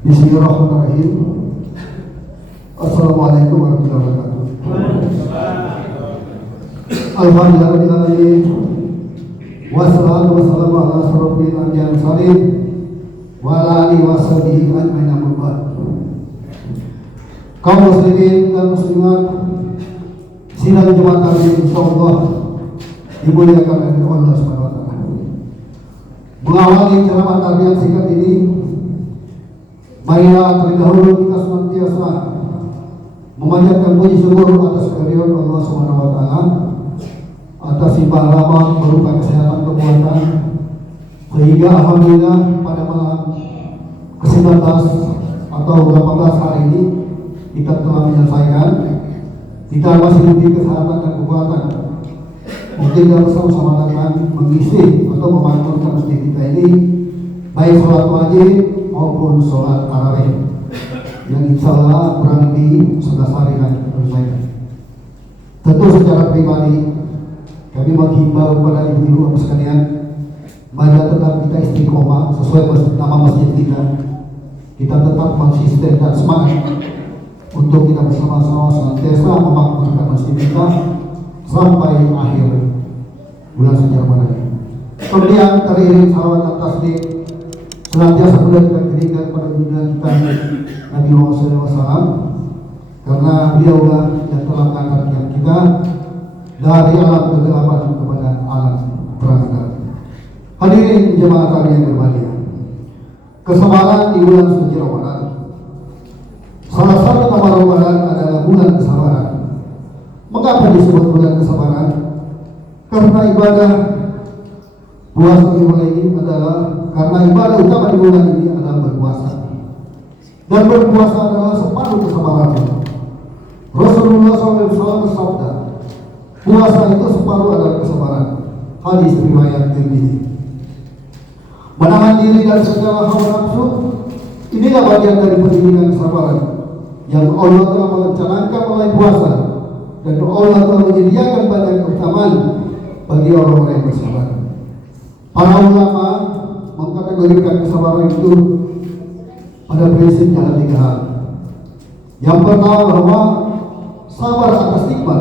Bismillahirrahmanirrahim. Assalamualaikum warahmatullahi wabarakatuh. Alhamdulillahirabbil alamin. Wassalatu wassalamu ala asyrofil anbiya'i wal mursalin wa ala alihi washabihi ajmain amma ba'd. Kaum muslimin dan muslimat, sidang Jumat kali insyaallah dimuliakan oleh Allah Subhanahu wa taala. Mengawali ceramah tarbiyah singkat ini, marilah terlebih dahulu kita senantiasa memanjatkan puji syukur atas kehadiran Allah Subhanahu wa taala atas limpah rahmat berupa kesehatan kekuatan, sehingga alhamdulillah pada malam ke-19 atau 18 hari ini kita telah menyelesaikan. Kita masih diberi kesehatan dan kekuatan untuk kita bersama-sama dengan mengisi atau memakmurkan masjid kita ini, baik sholat wajib maupun sholat tarawih yang insya Allah kurang lebih 11 hari lagi selesai. Tentu secara pribadi kami menghimbau kepada ibu-ibu sekalian, mari tetap kita istiqomah sesuai nama masjid kita. Kita tetap konsisten dan semangat untuk kita bersama-sama senantiasa memakmurkan masjid kita sampai akhir bulan suci Ramadan. Kemudian teriring salawat dan tasbih senantiasa pula kita kirimkan kepada junjungan kita Nabi Muhammad SAW, karena beliaulah yang telah mengangkat kita dari alam kegelapan kepada alam terang. Hadirin jemaah kami yang berbahagia, kesabaran di bulan suci Ramadan. Salah satu nama Ramadan adalah bulan kesabaran. Mengapa disebut bulan kesabaran? Karena ibadah puasa di bulan ini adalah, karena ibadah utama di bulan ini adalah berpuasa. Dan berpuasa adalah separuh kesabaran. Rasulullah SAW bersabda, puasa itu separuh adalah kesabaran. Hadis riwayat Tirmidzi. Menahan diri dari segala hawa nafsu, inilah bagian dari pendidikan kesabaran yang Allah telah merencanakan melalui puasa, dan Allah telah menyediakan banyak keutamaan bagi orang-orang yang bersabar. Para ulama mengkategorikan kesabaran itu pada prinsipnya ada 3 hal. Yang pertama, bahwa sabar atas nikmat.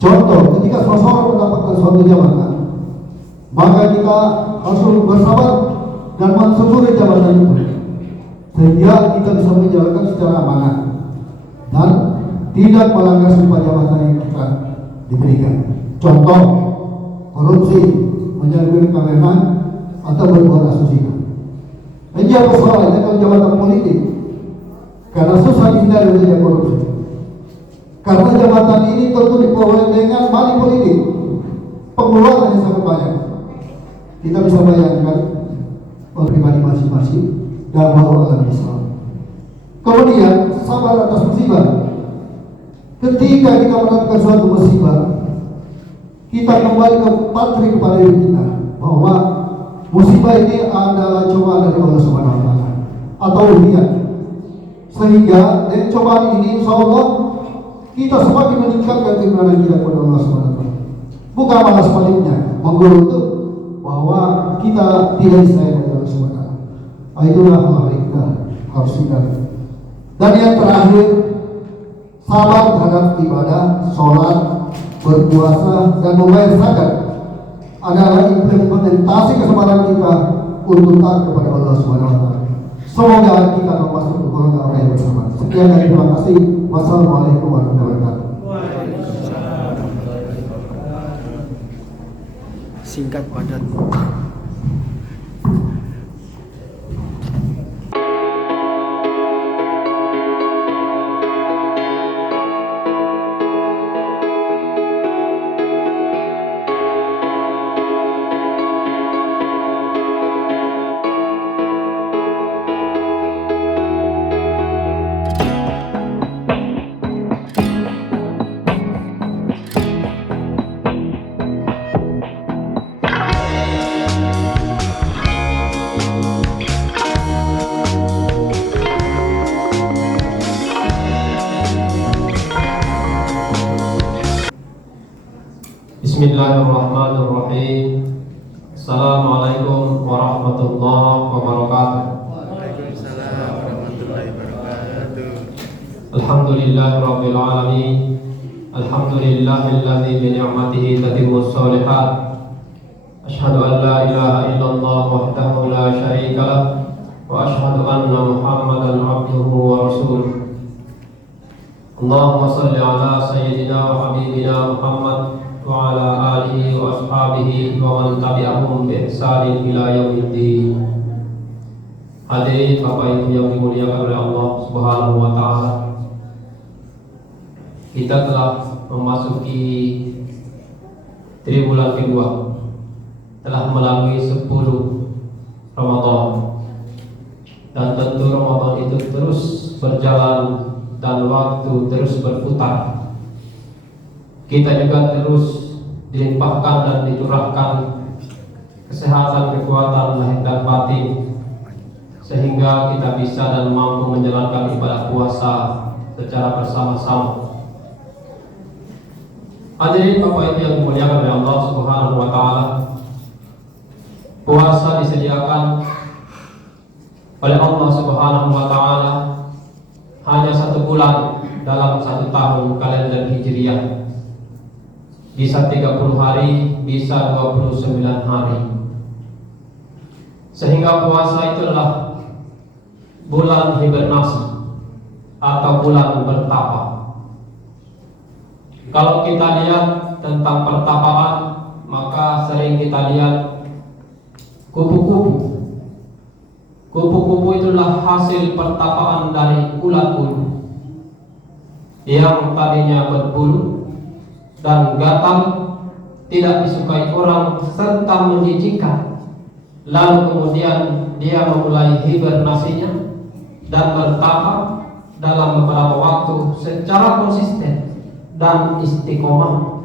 Contoh, ketika seseorang mendapatkan suatu jabatan, maka kita harus bersabar dan mensyukuri jabatan itu, sehingga kita bisa menjalankan secara amanah dan tidak melanggar sumpah jabatan yang kita diberikan. Contoh, korupsi, menyalahgunakan kewenangan atau berbuat asusila. Ini apa soalnya kalau jabatan politik? Karena susah dihindari dari korupsi. Karena jabatan ini tentu diperoleh dengan money politik, pengeluarannya sangat banyak. Kita bisa bayangkan pribadi masing-masing dan baru alam Islam. Kemudian sabar atas musibah. Ketika kita mendapatkan suatu musibah, kita kembali ke patri kepada diri kita bahwa musibah ini adalah cobaan dari Allah Subhanahu wa taala atau ujian. Sehingga dengan cobaan ini insyaallah kita semakin meningkatkan keimanan kita kepada Allah Subhanahu wa taala. Bukan malah sebaliknya, menggerutu bahwa kita tidak disayang oleh Allah Subhanahu wa taala. Itulah hal yang kita harus ingat. Dan yang terakhir, sabar terhadap ibadah, sholat, berpuasa, dan membayar zakat adalah implementasi kesabaran kita untuk taat kepada Allah Subhanahu wa taala. Semoga kita masuk ke golongan orang yang bersabar. Sekian dan terima kasih. Wassalamualaikum warahmatullahi wabarakatuh. Singkat padat. Bismillahirrahmanirrahim. Assalamualaikum warahmatullahi wabarakatuh. Alhamdulillahirabbil alamin. Alhamdulillahilladzi bi ni'matihi tatimmus shalihat. Asyhadu an la ilaha illallah wahdahu la syarika lah wa asyhadu anna Muhammadan abduhu wa rasuluh. Allahumma shalli ala sayyidina wa habibina Muhammad wa ala alihi wa ashabihi wa man tabi'ahum bi ihsanin ila yaumiddin. Hadirin Bapak Ibu yang dimuliakan oleh Allah Subhanahu wa taala. Kita telah memasuki triwulan kedua, telah melalui 10 Ramadan, dan tentu Ramadan itu terus berjalan dan waktu terus berputar. Kita juga terus dilimpahkan dan dicurahkan kesehatan, kekuatan lahir dan batin, sehingga kita bisa dan mampu menjalankan ibadah puasa secara bersama-sama. Hadirin Bapak Ibu yang dimuliakan oleh Allah Subhanahu wa taala, puasa disediakan oleh Allah Subhanahu wa taala hanya 1 bulan dalam 1 tahun kalender Hijriah. Bisa 30 hari, bisa 29 hari. Sehingga puasa itu adalah bulan hibernasi atau bulan bertapa. Kalau kita lihat tentang pertapaan, maka sering kita lihat kupu-kupu. Kupu-kupu itulah hasil pertapaan dari ulat bulu yang tadinya berbulu dan gatal, tidak disukai orang serta menjijikkan. Lalu kemudian dia memulai hibernasinya dan bertapa dalam beberapa waktu secara konsisten dan istiqomah,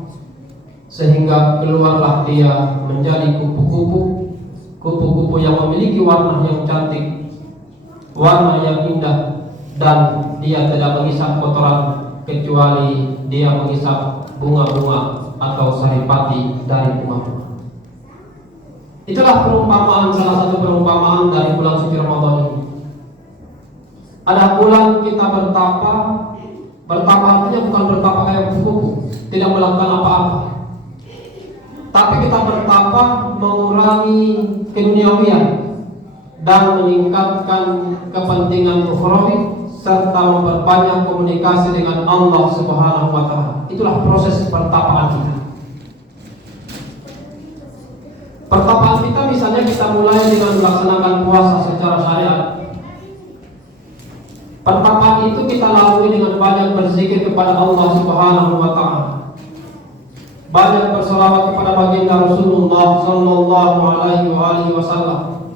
sehingga keluarlah dia menjadi kupu-kupu. Kupu-kupu yang memiliki warna yang cantik, warna yang indah, dan dia tidak mengisap kotoran kecuali dia mengisap bunga-bunga atau saripati dari bunga-bunga. Itulah perumpamaan, salah satu perumpamaan dari bulan suci Ramadan ini. Ada bulan kita bertapa. Bertapa artinya bukan bertapa kayak kupu-kupu, tidak melakukan apa-apa, tapi kita bertapa mengurangi keduniawian dan meningkatkan kepentingan ukhrawi serta memperbanyak komunikasi dengan Allah Subhanahu wa taala. Itulah proses pertapaan kita. Pertapaan kita misalnya kita mulai dengan melaksanakan puasa secara syariat. Pertapaan itu kita lalui dengan banyak berzikir kepada Allah Subhanahu wa taala, banyak berselawat kepada baginda Rasulullah sallallahu alaihi wasallam.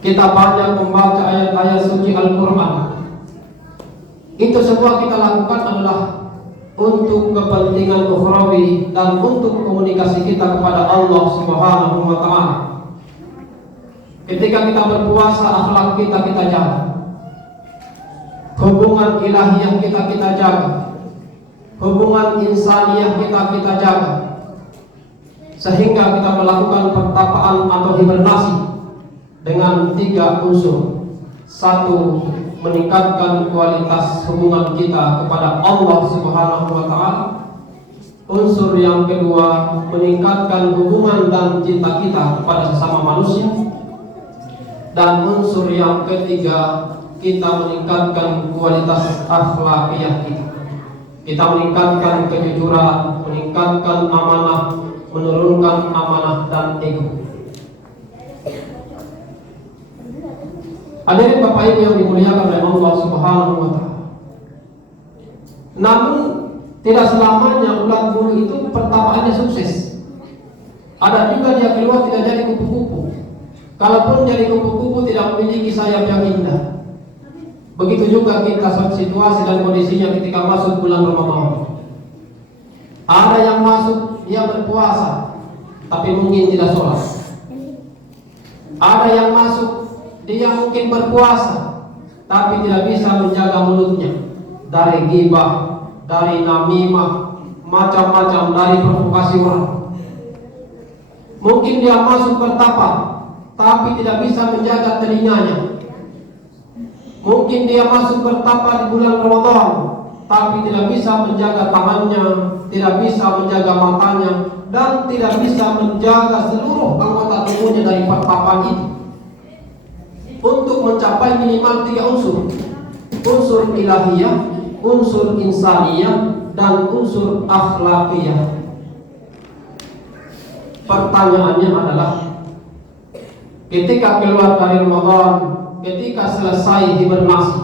Kita banyak membaca ayat-ayat suci Al-Qur'an. Itu semua kita lakukan adalah untuk kepentingan ukhrawi dan untuk komunikasi kita kepada Allah Subhanahu wa taala. Ketika kita berpuasa, akhlak kita jaga. Hubungan ilahiyah kita jaga, hubungan insaniyah kita jaga, sehingga kita melakukan pertapaan atau hibernasi dengan 3 unsur. 1, meningkatkan kualitas hubungan kita kepada Allah Subhanahu wa taala. Unsur yang kedua, meningkatkan hubungan dan cinta kita kepada sesama manusia. Dan unsur yang ketiga, kita meningkatkan kualitas akhlakiyah kita. Kita meningkatkan kejujuran, meningkatkan amanah, menurunkan amanah dan ego. Hadirin Bapak Ibu yang dimuliakan oleh Allah Subhanahu wa taala. Namun tidak selamanya ulat bulu itu pertapaannya sukses. Ada juga dia keluar tidak jadi kupu-kupu. Kalaupun jadi kupu-kupu tidak memiliki sayap yang indah. Begitu juga kita situasi dan kondisinya ketika masuk bulan Ramadan. Ada yang masuk dia berpuasa tapi mungkin tidak sholat. Ada yang masuk dia mungkin berpuasa tapi tidak bisa menjaga mulutnya dari ghibah, dari namimah, macam-macam dari provokasi orang. Mungkin dia masuk bertapa tapi tidak bisa menjaga telinganya. Mungkin dia masuk bertapa di bulan Ramadan, tapi tidak bisa menjaga tangannya, tidak bisa menjaga matanya, dan tidak bisa menjaga seluruh anggota tubuhnya dari pertapaan itu. Untuk mencapai minimal 3 unsur: unsur ilahiyah, unsur insaniyah, dan unsur akhlakiyah. Pertanyaannya adalah, ketika keluar dari Ramadan, ketika selesai hibernasi,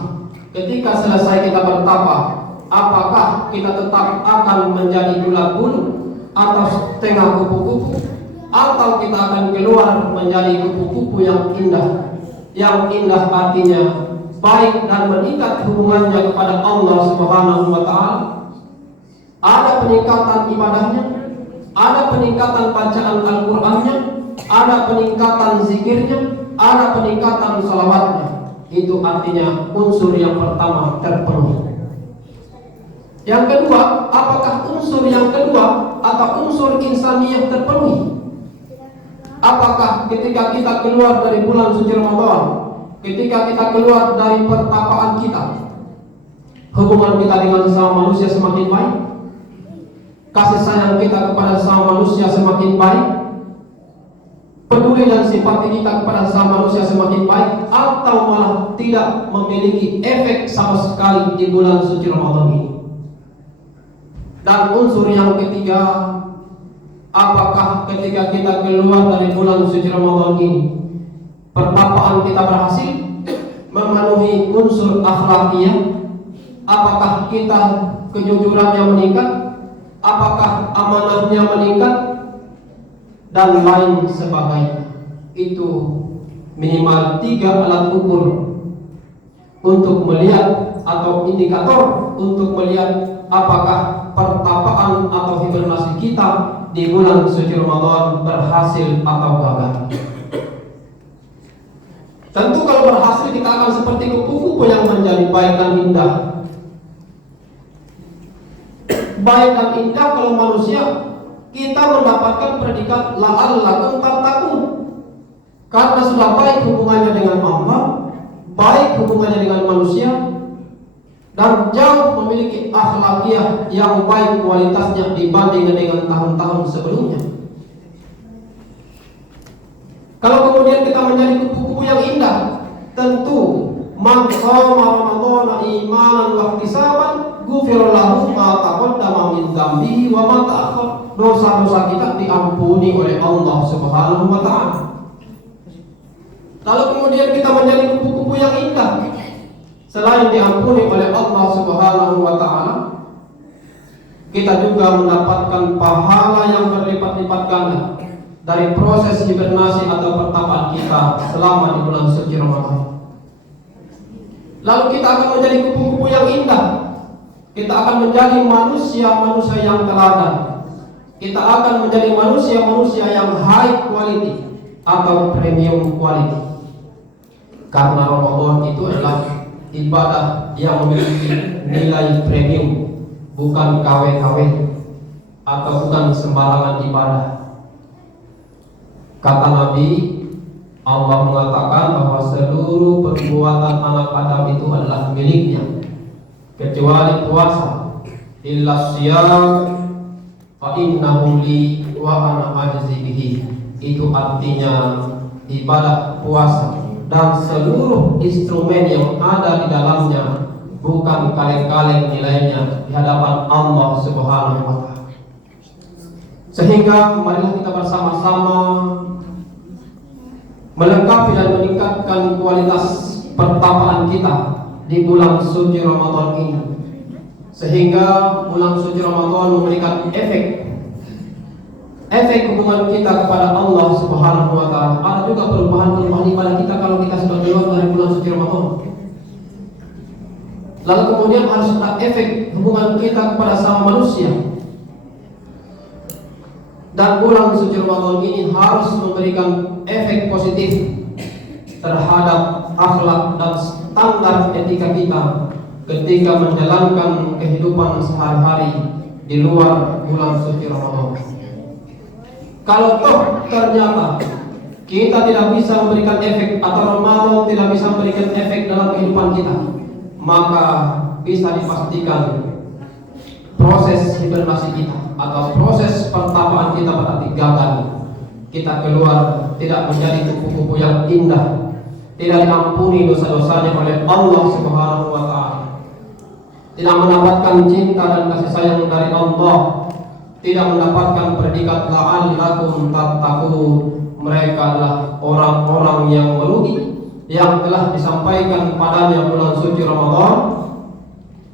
ketika selesai kita bertapa, apakah kita tetap akan menjadi bulat bulu atau setengah kupu-kupu, atau kita akan keluar menjadi kupu-kupu yang indah? Yang indah artinya baik dan meningkat hubungannya kepada Allah Subhanahu wa Ta'ala. Ada peningkatan ibadahnya, ada peningkatan bacaan Al-Qur'annya, ada peningkatan zikirnya, ada peningkatan salawatnya. Itu artinya unsur yang pertama terpenuhi. Yang kedua, apakah unsur yang kedua atau unsur insaniyah terpenuhi? Apakah ketika kita keluar dari bulan suci Ramadan, ketika kita keluar dari pertapaan kita, hubungan kita dengan sesama manusia semakin baik? Kasih sayang kita kepada sesama manusia semakin baik? Peduli dan simpati kita kepada sesama manusia semakin baik? Atau malah tidak memiliki efek sama sekali di bulan suci Ramadan ini? Dan unsur yang ketiga, apakah ketika kita keluar dari bulan suci Ramadan ini, pertapaan kita berhasil memenuhi unsur akhlakiyah? Apakah kita kejujurannya meningkat? Apakah amanahnya meningkat? Dan lain sebagainya. Itu minimal 3 alat ukur untuk melihat, atau indikator untuk melihat apakah pertapaan atau hibernasi kita di bulan suci Ramadan berhasil atau gagal. Tentu kalau berhasil kita akan seperti kupu-kupu yang menjadi baik dan indah. Baik dan indah kalau manusia, kita mendapatkan predikat la'allakum tattaqun. Karena sudah baik hubungannya dengan Allah, baik hubungannya dengan manusia, dan jauh memiliki akhlakiyah yang baik kualitasnya dibanding dengan tahun-tahun sebelumnya. Kalau kemudian kita menjadi kupu-kupu yang indah, tentu man shoma ramadhana imanan wa ihtisaban ghufira lahu ma taqaddama min dzambihi wa ma ta'akhkhar. Dosa-dosa kita diampuni oleh Allah Subhanahu wa Ta'ala. Lalu kemudian kita menjadi kupu-kupu yang indah, selain diampuni oleh Allah Subhanahu wa Ta'ala, kita juga mendapatkan pahala yang berlipat-lipat ganda dari proses hibernasi atau pertapaan kita selama di bulan suci Ramadan. Lalu kita akan menjadi kupu-kupu yang indah. Kita akan menjadi manusia-manusia yang teladan. Kita akan menjadi manusia-manusia yang high quality atau premium quality. Karena Ramadan itu adalah ibadah yang memiliki nilai premium, bukan KW-KW atau bukan sembarangan ibadah. Kata Nabi, Allah mengatakan bahwa seluruh perbuatan anak Adam itu adalah miliknya, kecuali puasa. Illa siyam fa innahu li wa ana ajzi bihi. Itu artinya ibadah puasa dan seluruh instrumen yang ada di dalamnya bukan kaleng-kaleng nilainya di hadapan Allah Subhanahu wa Ta'ala. Sehingga marilah kita bersama-sama melengkapi dan meningkatkan kualitas pertapaan kita di bulan suci Ramadan ini, sehingga bulan suci Ramadan memberikan efek hubungan kita kepada Allah Subhanahu wa Ta'ala. Ada juga perubahan ibadah kita kalau kita sudah keluar dari bulan suci Ramadan. Lalu kemudian harus ada efek hubungan kita kepada sama manusia. Dan bulan suci Ramadan ini harus memberikan efek positif terhadap akhlak dan standar etika kita ketika menjalankan kehidupan sehari-hari di luar bulan suci Ramadan. Kalau toh ternyata kita tidak bisa memberikan efek, atau Ramadan tidak bisa memberikan efek dalam kehidupan kehidupan kita, maka bisa dipastikan proses hibernasi kita atau proses pertapaan kita berarti gagal. Kita keluar tidak menjadi kupu-kupu yang indah, tidak diampuni dosa-dosanya oleh Allah Subhanahu wa Ta'ala, tidak mendapatkan cinta dan kasih sayang dari Allah, tidak mendapatkan predikat la'allakum tattaqun. Mereka adalah orang-orang yang merugi, yang telah disampaikan padanya bulan suci Ramadan,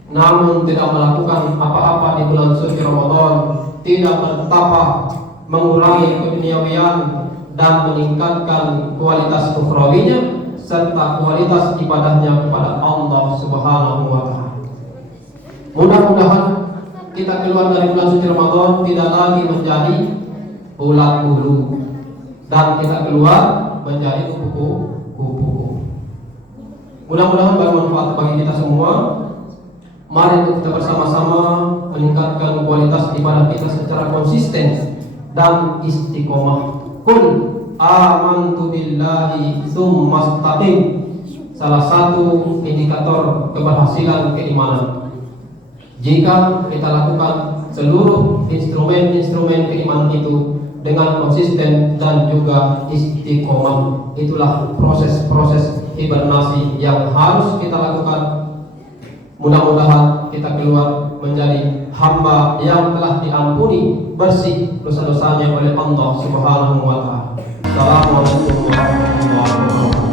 namun tidak melakukan apa-apa di bulan suci Ramadan, tidak bertapa mengurangi keduniawian dan meningkatkan kualitas ukhrawinya serta kualitas ibadahnya kepada Allah Subhanahu wa Ta'ala. Mudah-mudahan kita keluar dari bulan suci Ramadan tidak lagi menjadi ulat bulu dan kita keluar menjadi kupu-kupu. Mudah-mudahan bermanfaat bagi kita semua. Mari kita bersama-sama meningkatkan kualitas ibadah kita secara konsisten dan istiqomah. Qul amantu billahi tsumma istaqim. Salah satu indikator keberhasilan keimanan. Jika kita lakukan seluruh instrumen-instrumen keimanan itu dengan konsisten dan juga istiqomah, itulah proses-proses hibernasi yang harus kita lakukan. Mudah-mudahan kita keluar menjadi hamba yang telah diampuni bersih dosa-dosanya oleh Allah Subhanahu wa Ta'ala. Assalamualaikum warahmatullahi wabarakatuh.